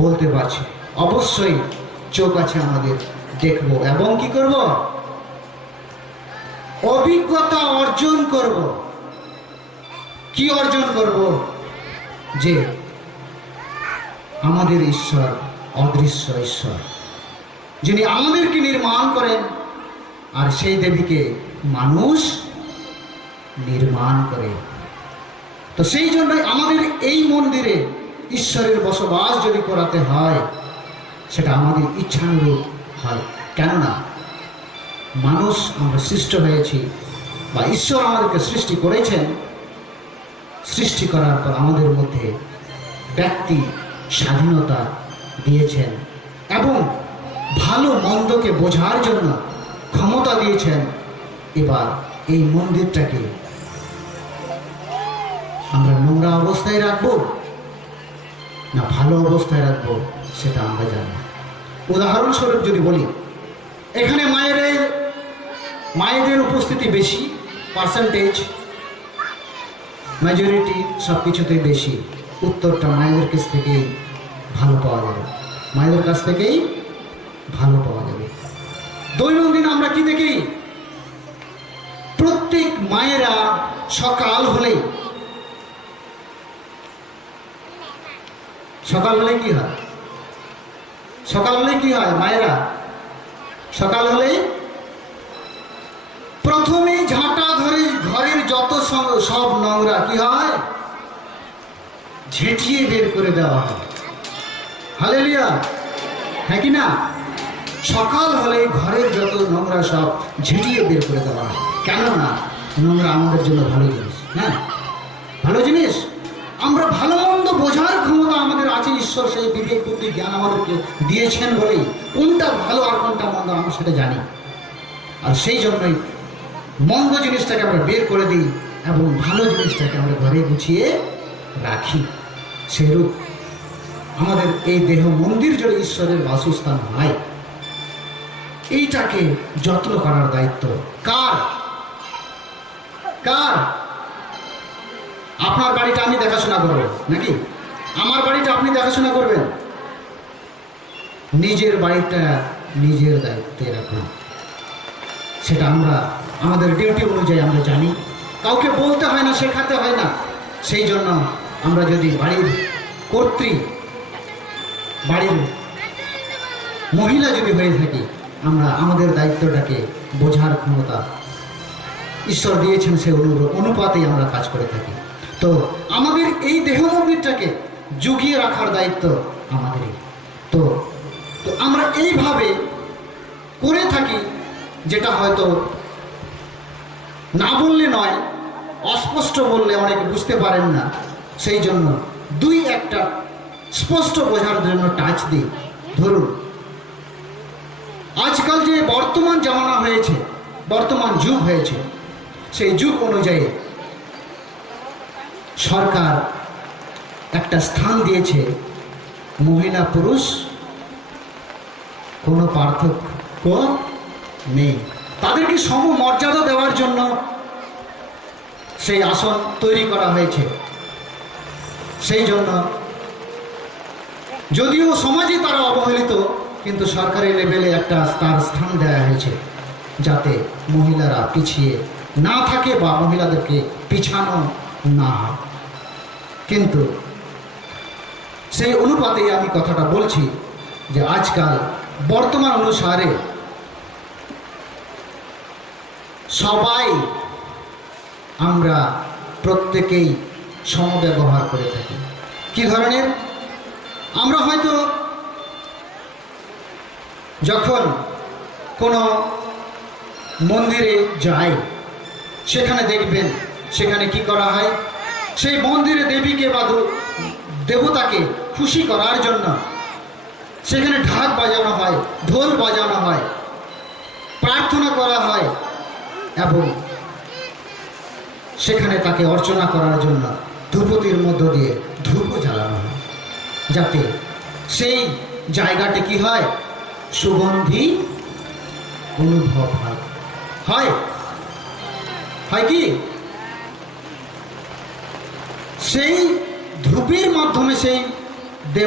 বলতে পারছি, অবশ্যই চোখ আছে আমাদের, দেখব এবং কি করব, অভিজ্ঞতা অর্জন করব। কি অর্জন করব? যে আমাদের ঈশ্বর অদৃশ্য ঈশ্বর, যিনি আমাদেরকে নির্মাণ করেন, আর সেই দেবীকে মানুষ নির্মাণ করে। তো সেই জন্যই আমাদের এই মন্দিরে ঈশ্বরের বসবাস যদি করাতে হয়, সেটা আমাদের ইচ্ছানুরূপ হয়। কেননা মানুষ আমরা সৃষ্ট হয়েছি, বা ঈশ্বর আমাদেরকে সৃষ্টি করেছেন। সৃষ্টি করার পর আমাদের মধ্যে ব্যক্তি স্বাধীনতা দিয়েছেন এবং ভালো মন্দকে বোঝার জন্য ক্ষমতা দিয়েছেন। এবার এই মন্দিরটাকে আমরা নোংরা অবস্থায় রাখবো না ভালো অবস্থায় রাখবো, সেটা আমরা জানি। উদাহরণস্বরূপ যদি বলি, এখানে মায়েদের উপস্থিতি বেশি, পার্সেন্টেজ মেজরিটি সব কিছুতেই বেশি। উত্তরটা মায়েদের কাছ থেকেই ভালো পাওয়া যাবে, মায়েদের কাছ থেকেই ভালো পাওয়া যাবে। দৈনন্দিন আমরা কি দেখি? প্রত্যেক মায়েরা সকাল হলে কি হয়? সকাল হলে কি হয়? মায়েরা সকাল হলে প্রথমে ঝাঁটা ধরে ঘরের যত সব নোংরা কি হয়? ঝেঁটিয়ে বের করে দেওয়া হয়। হালেলুয়া, হ্যাঁ কি না? সকাল হলে ঘরের যত নোংরা সব ঝেঁটিয়ে বের করে দেওয়া হয়। কেননা নোংরা আমাদের জন্য ভালো জিনিস। হ্যাঁ, ভালো জিনিস। আমরা ভালো মন্দ বোঝার ক্ষমতা আমাদের আছে। ঈশ্বর সেই বিবেক বুদ্ধি জ্ঞান আমাদেরকে দিয়েছেন বলেই কোনটা ভালো আর কোনটা মন্দ আমরা সেটা জানি। আর সেই জন্যই মন্দ জিনিসটাকে আমরা বের করে দিই এবং ভালো জিনিসটাকে আমরা ঘরে গুছিয়ে রাখি। সেরূপ আমাদের এই দেহ মন্দির যদি ঈশ্বরের বাসস্থান হয়, এইটাকে যত্ন করার দায়িত্ব কার? কার? আপনার বাড়িটা আমি দেখাশোনা করব নাকি আমার বাড়িটা আপনি দেখাশোনা করবেন? নিজের বাড়িটা নিজের দায়িত্বে রাখুন। সেটা আমরা আমাদের ডিউটি অনুযায়ী আমরা জানি, কাউকে বলতে হয় না, শেখাতে হয় না। সেই জন্য আমরা যদি বাড়ির কর্ত্রী, বাড়ির মহিলা যদি হয়ে থাকি, আমরা আমাদের দায়িত্বটাকে বোঝার ক্ষমতা ঈশ্বর দিয়েছেন, সে অনুপাতেই আমরা কাজ করে থাকি। তো আমাদের এই দেহ মন্দিরটাকে জুগিয়ে রাখার দায়িত্ব আমাদেরই। তো আমরা এইভাবে করে থাকি, যেটা হয়তো না বললে নয়, অস্পষ্ট বললে অনেকে বুঝতে পারেন না। সেই জন্য দুই একটা স্পষ্ট বোঝার জন্য টাচ দিই। ধরুন, আজকাল যে বর্তমান জামানা হয়েছে, বর্তমান যুগ হয়েছে, সেই যুগ অনুযায়ী সরকার একটা স্থান দিয়েছে, মহিলা পুরুষ কোনো পার্থক্য নেই। তাদেরকে সমমর্যাদা দেওয়ার জন্য সেই আসন তৈরি করা হয়েছে। সেই জন্য যদিও সমাজে তারা অবহেলিত, কিন্তু সরকারি লেভেলে একটা তার স্থান দেওয়া হয়েছে, যাতে মহিলারা পিছিয়ে না থাকে বা মহিলাদেরকে পিছানো না হয়। কিন্তু সেই অনুপাতেই আমি কথাটা বলছি যে আজকাল বর্তমান অনুসারে সবাই আমরা প্রত্যেকেই সমব্যবহার করে থাকি। কি ধরনের? আমরা হয়তো যখন কোনো মন্দিরে যাই, সেখানে দেখবেন সেখানে কি করা হয়, সেই মন্দিরে দেবীকে বা দেবতাকে খুশি করার জন্য সেখানে ঢাক বাজানো হয়, ঢোল বাজানো হয়, প্রার্থনা করা হয় এবং সেখানে তাকে অর্চনা করার জন্য ধূপতির মধ্য দিয়ে ধূপ জ্বালানো হয়, যাতে সেই জায়গাটি কি হয়? সুগন্ধি অনুভব হয়। হয় কি? সেই ধূপের মাধ্যমে সেই